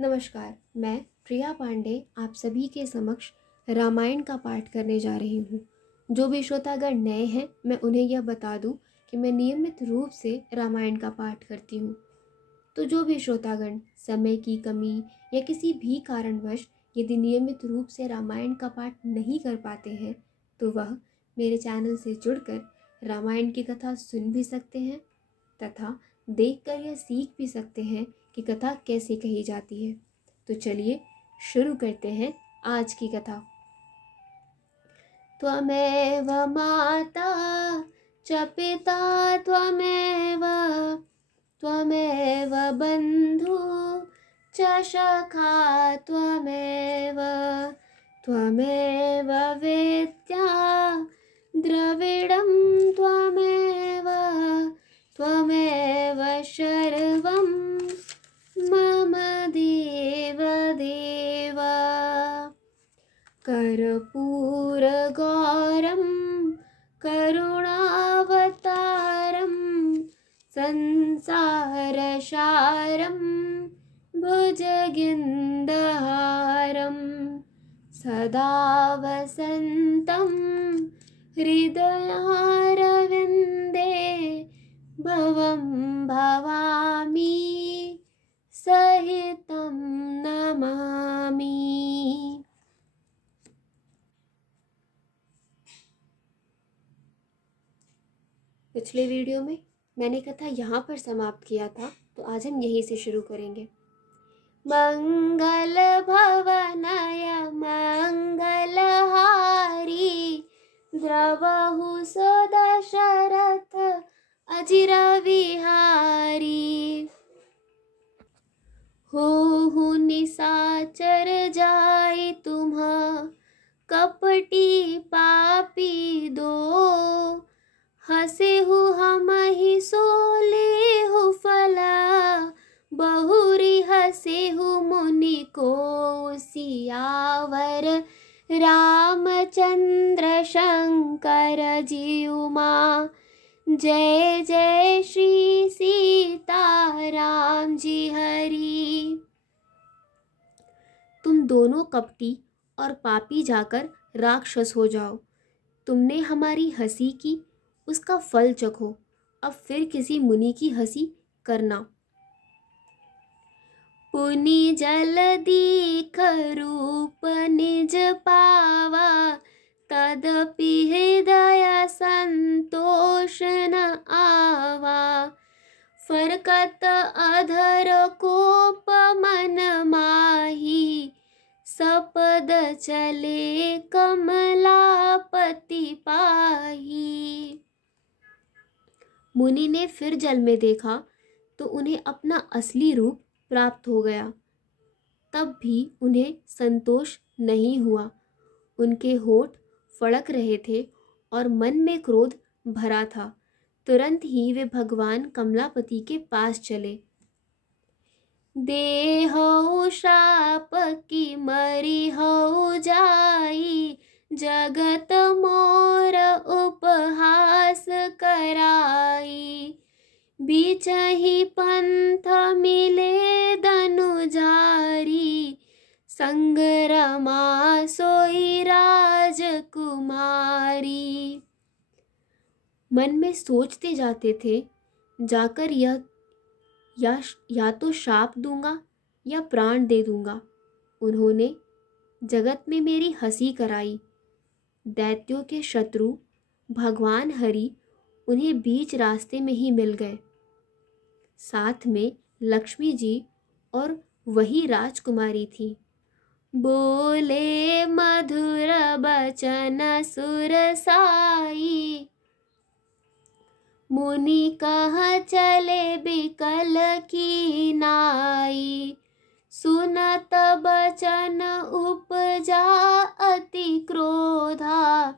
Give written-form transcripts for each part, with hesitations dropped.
नमस्कार, मैं प्रिया पांडे आप सभी के समक्ष रामायण का पाठ करने जा रही हूँ। जो भी श्रोतागण नए हैं, मैं उन्हें यह बता दूँ कि मैं नियमित रूप से रामायण का पाठ करती हूँ। तो जो भी श्रोतागण समय की कमी या किसी भी कारणवश यदि नियमित रूप से रामायण का पाठ नहीं कर पाते हैं, तो वह मेरे चैनल से जुड़कर रामायण की कथा सुन भी सकते हैं तथा देखकर यह सीख भी सकते हैं कि कथा कैसे कही जाती है। तो चलिए शुरू करते हैं आज की कथा। त्वमेव माता च पिता त्वमेव त्वमेव बन्धु च सखा त्वमेव त्वमेव वेद्या द्रविडं त्वमेव त्वमेव सर्वं मम देव देव। कर्पूरगौरं करुणावतारं संसारसारं भुजगेन्द्रहारं सदा वसन्तं हृदयारविन्दे भवं भवामि सहितं नमामि। पिछले वीडियो में मैंने कथा यहाँ पर समाप्त किया था, तो आज हम यहीं से शुरू करेंगे। मंगल भवनय मंगलहारी द्रवहु दशरथ अजिर विहारी। हो निशाचर जाय तुम्ह कपटी पापी दो। हसे हमहि सोले फला बहुरी हसे मुनि को सियावर। रामचंद्र शंकर जीउमा जय जय श्री सीताराम जी हरि। तुम दोनों कपटी और पापी जाकर राक्षस हो जाओ। तुमने हमारी हंसी की, उसका फल चखो। अब फिर किसी मुनि की हंसी करना। पुनि जल दीख रूप निज पावा तदपि हृदय संतोष न आवा। फरकत अधर कोप मन माही सपद चले कमलापति पाही। मुनि ने फिर जल में देखा तो उन्हें अपना असली रूप प्राप्त हो गया। तब भी उन्हें संतोष नहीं हुआ। उनके होठ फड़क रहे थे और मन में क्रोध भरा था। तुरंत ही वे भगवान कमलापति के पास चले। देहौ शाप की मरिहौ जाई जगत मोर उपहास कराई। बीचहि पंथ मिले दनुजारी संग्रमा सोई राजकुमारी। मन में सोचते जाते थे, जाकर या तो शाप दूंगा या प्राण दे दूंगा। उन्होंने जगत में मेरी हंसी कराई। दैत्यों के शत्रु भगवान हरि उन्हें बीच रास्ते में ही मिल गए। साथ में लक्ष्मी जी और वही राजकुमारी थी। बोले मधुर बचन सुरसाई मुनि कह चले बिकल की नाई। सुनत बचन उपजा अति क्रोधा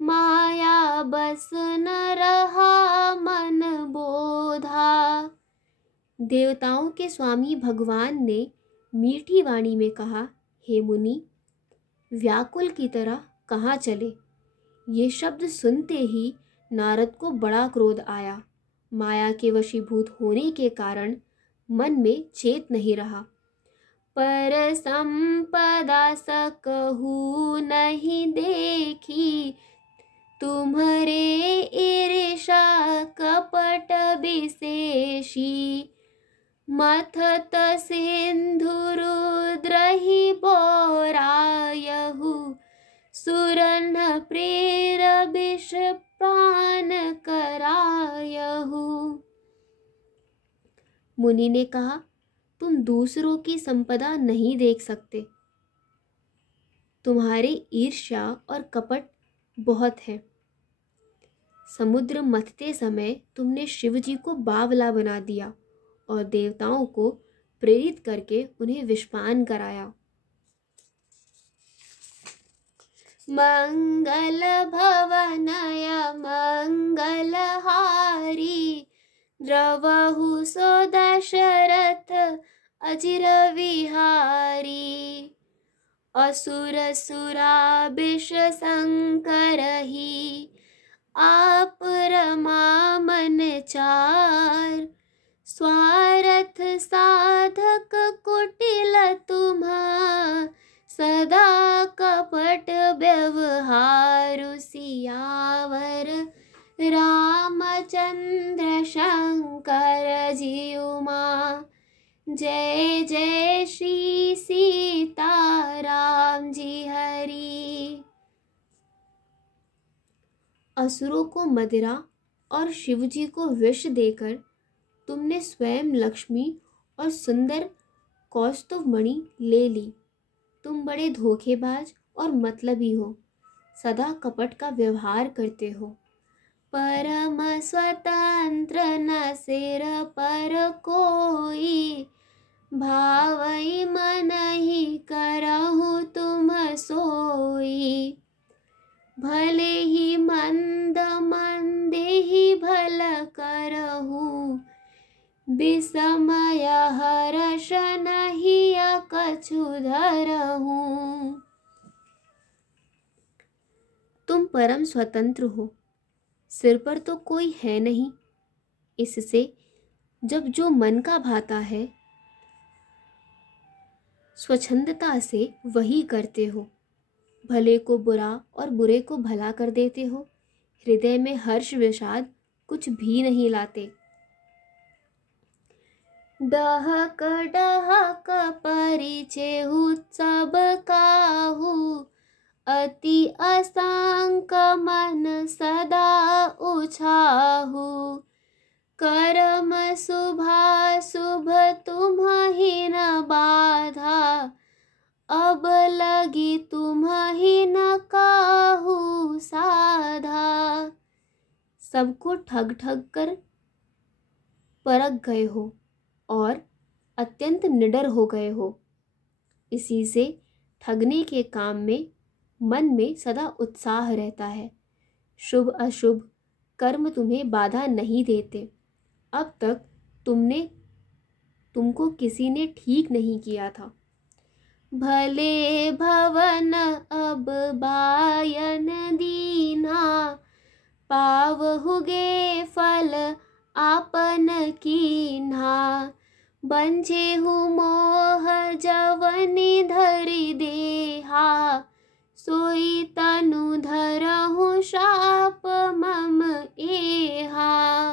माया बस न रहा मन बोधा। देवताओं के स्वामी भगवान ने मीठी वाणी में कहा, हे मुनि, व्याकुल की तरह कहाँ चले। ये शब्द सुनते ही नारद को बड़ा क्रोध आया। माया के वशीभूत होने के कारण मन में चेत नहीं रहा। पर संपदा सकहु नहीं देखी, तुम्हारे ईर्षा कपट विशेषी। मथत सिंधु रुद्र ही बोरायहु, सुरन प्रेर विष पान करायहु। मुनि ने कहा, तुम दूसरों की संपदा नहीं देख सकते, तुम्हारी ईर्ष्या और कपट बहुत है। समुद्र मथते समय तुमने शिव जी को बावला बना दिया और देवताओं को प्रेरित करके उन्हें विषपान कराया। मंगल भवनय मंगलहारी, द्रवहु सो दशरथ अजिर विहारी। असुर सुराबिष संकरहि, आप रमा मन चार। स्वार्थ साधक कुटिल तुम्हा, सदा कपट व्यवहारु। सियावर रामचंद्र शंकर जी उमा, जय जय श्री सीताराम जी हरि। असुरों को मदिरा और शिवजी को विष देकर तुमने स्वयं लक्ष्मी और सुंदर कौस्तुभ मणि ले ली। तुम बड़े धोखेबाज और मतलबी हो, सदा कपट का व्यवहार करते हो। परम स्वतंत्र न सिर पर कोई, भावई मन ही करहु तुम सोई। भले ही मंद मंदे ही भल करहु, विस्मय हर्ष नहीं कछु धरहु। तुम परम स्वतंत्र हो, सिर पर तो कोई है नहीं, इससे जब जो मन का भाता है स्वच्छंदता से वही करते हो। भले को बुरा और बुरे को भला कर देते हो, हृदय में हर्ष विषाद कुछ भी नहीं लाते। डहक डहक परिचय सब काहू, अति असांक मन सदा उछाहू। कर्म शुभाशुभ तुम्हि न बाधा, अब लगी तुम्हि न काहू साधा। सबको ठग ठग कर परख गए हो और अत्यंत निडर हो गए हो। इसी से ठगने के काम में मन में सदा उत्साह रहता है। शुभ अशुभ कर्म तुम्हें बाधा नहीं देते। अब तक तुमको किसी ने ठीक नहीं किया था। भले भवन अब बायन दीना, पावहुगे फल आपन कीन्हा। बंझेहु मोह जवनि धरि देहा, सोई तनु धरहु शाप मम एहा।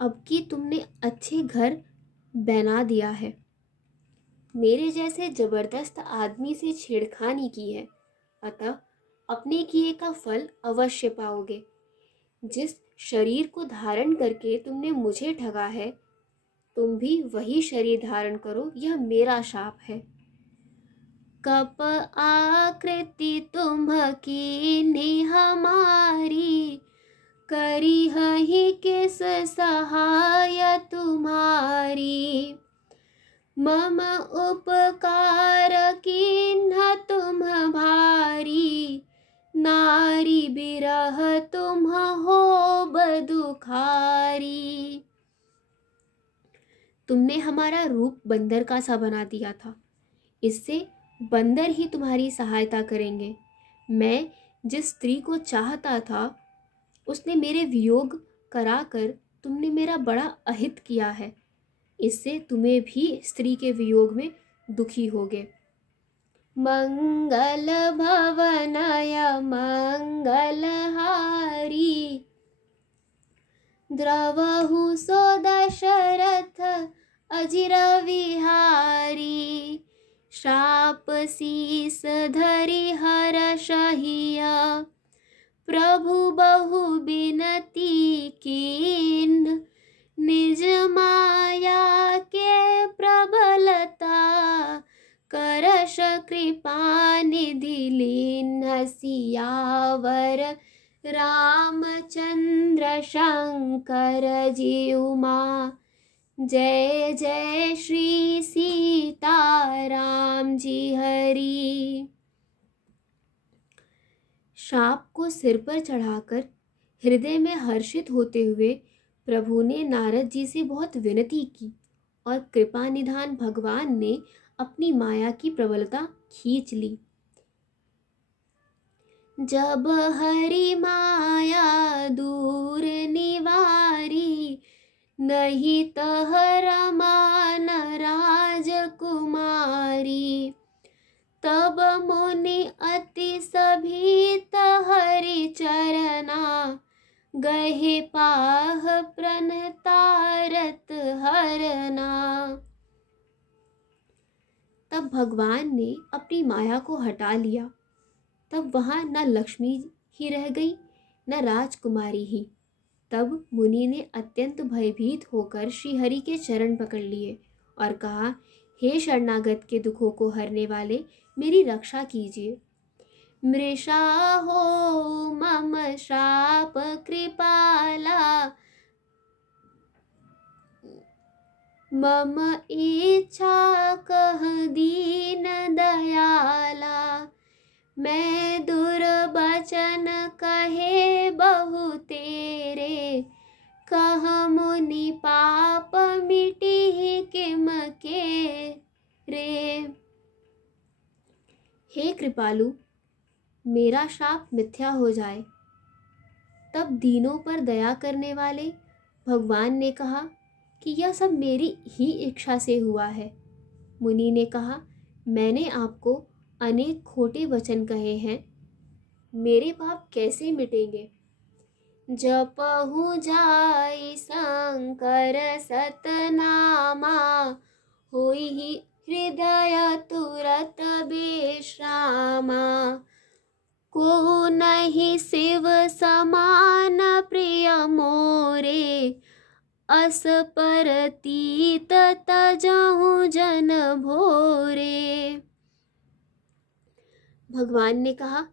अब की तुमने अच्छे घर बना दिया है, मेरे जैसे जबरदस्त आदमी से छेड़खानी की है, अतः अपने किए का फल अवश्य पाओगे। जिस शरीर को धारण करके तुमने मुझे ठगा है, तुम भी वही शरीर धारण करो, यह मेरा शाप है। कप आकृति तुम्हकी हमारी, करी ही किस सहाय तुम्हारी। मम उपकार कीन्ह तुम भारी, नारी बिरह तुम हो बदुखारी। तुमने हमारा रूप बंदर का सा बना दिया था, इससे बंदर ही तुम्हारी सहायता करेंगे। मैं जिस स्त्री को चाहता था, उसने मेरे वियोग कराकर तुमने मेरा बड़ा अहित किया है। इससे तुम्हें भी स्त्री के वियोग में दुखी होगे। मंगल भवनय मंगलहारी, द्रवहु सो दशरथ अजिर विहारी। शाप शीस धरि हर्षहिय, प्रभु बहु बिनती कीन। निज माया के प्रबलता, करश कृपा निधि लीन। सियावर रामचंद्र शंकर जी उमा, जय जय श्री सीताराम जी हरि। शाप को सिर पर चढ़ाकर हृदय में हर्षित होते हुए प्रभु ने नारद जी से बहुत विनती की और कृपा निधान भगवान ने अपनी माया की प्रबलता खींच ली। जब हरि माया दूर निवारी, नहीं तह रमान राजकुमारी। तब मुनि अति सभीत हरि चरना, गहे पाह प्रणतारत हरना। तब भगवान ने अपनी माया को हटा लिया। तब वहाँ न लक्ष्मी ही रह गई न राजकुमारी ही। तब मुनि ने अत्यंत भयभीत होकर श्रीहरि के चरण पकड़ लिए और कहा, हे शरणागत के दुखों को हरने वाले, मेरी रक्षा कीजिए। मृषा हो मम शाप कृपाला, मम इच्छा कह दीन दयाला। मैं दुर्बचन कहे बहु तेरे, कह मुनि पाप मिटी किम के रे। हे कृपालु, मेरा शाप मिथ्या हो जाए। तब दीनों पर दया करने वाले भगवान ने कहा कि यह सब मेरी ही इच्छा से हुआ है। मुनि ने कहा, मैंने आपको अनेक खोटे वचन कहे हैं, मेरे पाप कैसे मिटेंगे। जपहु जाई शंकर सतनामा, होई हृदय तुरत विश्रामा। को नहीं शिव समान प्रिय मोरे, अस परतीत तजहु जन भोरे। भगवान ने कहा,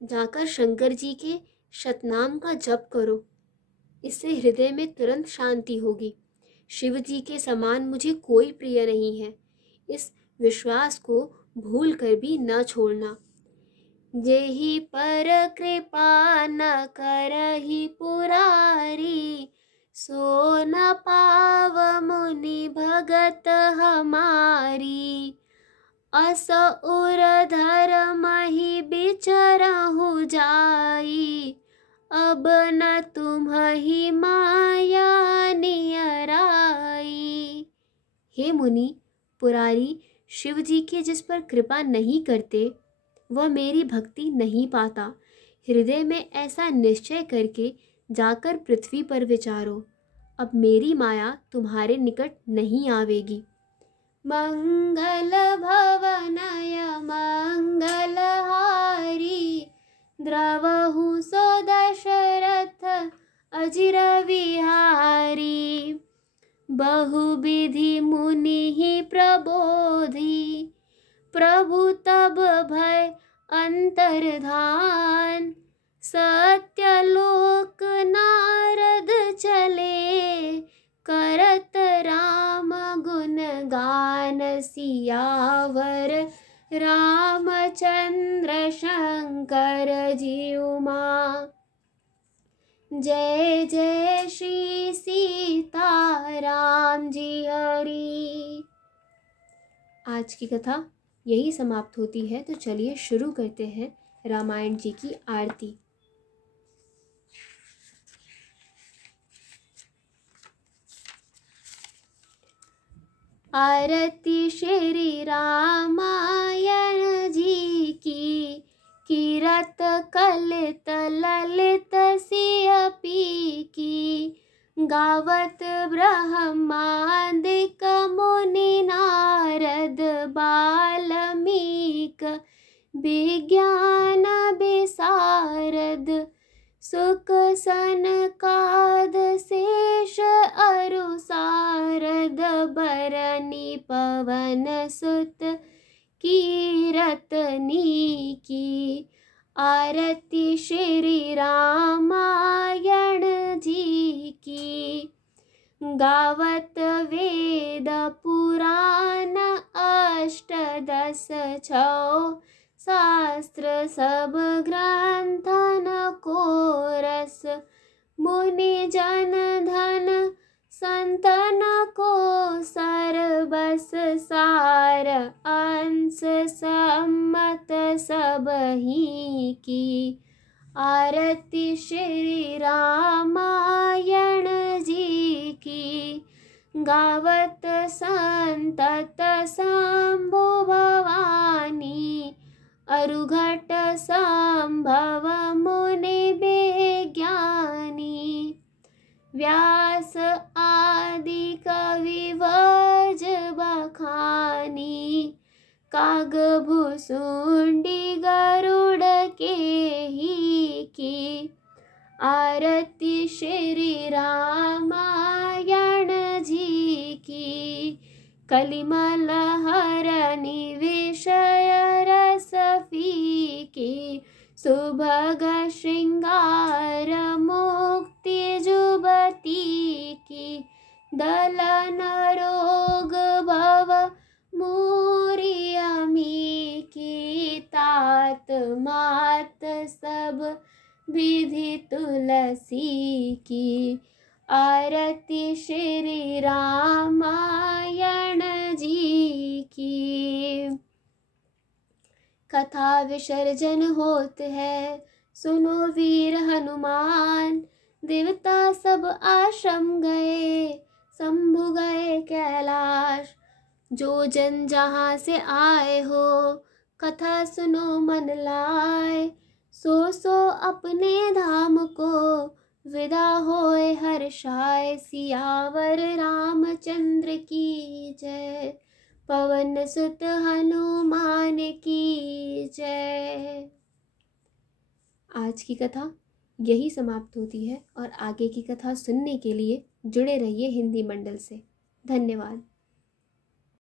जाकर शंकर जी के शतनाम का जप करो, इससे हृदय में तुरंत शांति होगी। शिव जी के समान मुझे कोई प्रिय नहीं है, इस विश्वास को भूल कर भी न छोड़ना। जेहि पर कृपा न करहि पुरारी, सो न पाव मुनि भगत हमारी। अस उर धर्महि बिचरहु जाई, अब न तुम्हि माया नियराई। हे मुनि, पुरारी शिव जी के जिस पर कृपा नहीं करते वह मेरी भक्ति नहीं पाता। हृदय में ऐसा निश्चय करके जाकर पृथ्वी पर विचारो, अब मेरी माया तुम्हारे निकट नहीं आवेगी। मंगल भवनय मंगलहारी, द्रवहु सो दशरथ अजिर विहारी। बहुविधि मुनि प्रबोधि, प्रभु तब भय अंतर्धान। सत्यलोक नारद चले, करत राम गुण गान। सियावर रामचंद्र शंकर जी उमा, जय जय श्री सीताराम जी हरि। आज की कथा यही समाप्त होती है। तो चलिए शुरू करते हैं रामायण जी की आरती। आरती श्री रामायण जी की, कीरत कलित ललित सिय पी की। गावत ब्रह्मादिक मुनि नारद बाल्मीक, विज्ञान विशारद सुक सनकाद शेष अरु सारद। बरनी पवन सुत कीरतनी की, आरती श्री रामायण जी की। गावत वेद पुराण अष्टदश छौ, शास्त्र सब ग्रंथन को रस। मुनि जन धन संतन को सर्वस सार, अंश सम्मत सब ही की। आरती श्री रामायण जी की। गावत संतत शंभु भवानी, अरुघट संभव मुनि विज्ञानी। व्यास आदि कवि वर्ज बखानी, काग भुसुंडी गरुड़ के ही की। आरती श्री रामायण जी की। कलिमल हरनि विषय रस फीकी, सुभग श्रृंगार मुक्ति जुबती की। दलन रोग भव मूरी अमी की, तात मात सब विधि तुलसी की। आरती श्री रामायण जी की। कथा विसर्जन होत है, सुनो वीर हनुमान। देवता सब आश्रम गए, शंभु गए कैलाश। जो जन जहाँ से आए हो, कथा सुनो मन लाए। सो अपने धाम को विदा होए हर्षाय। सियावर रामचंद्र की जय, पवन सुत हनुमान की जय। आज की कथा यही समाप्त होती है और आगे की कथा सुनने के लिए जुड़े रहिए हिंदी मंडल से। धन्यवाद।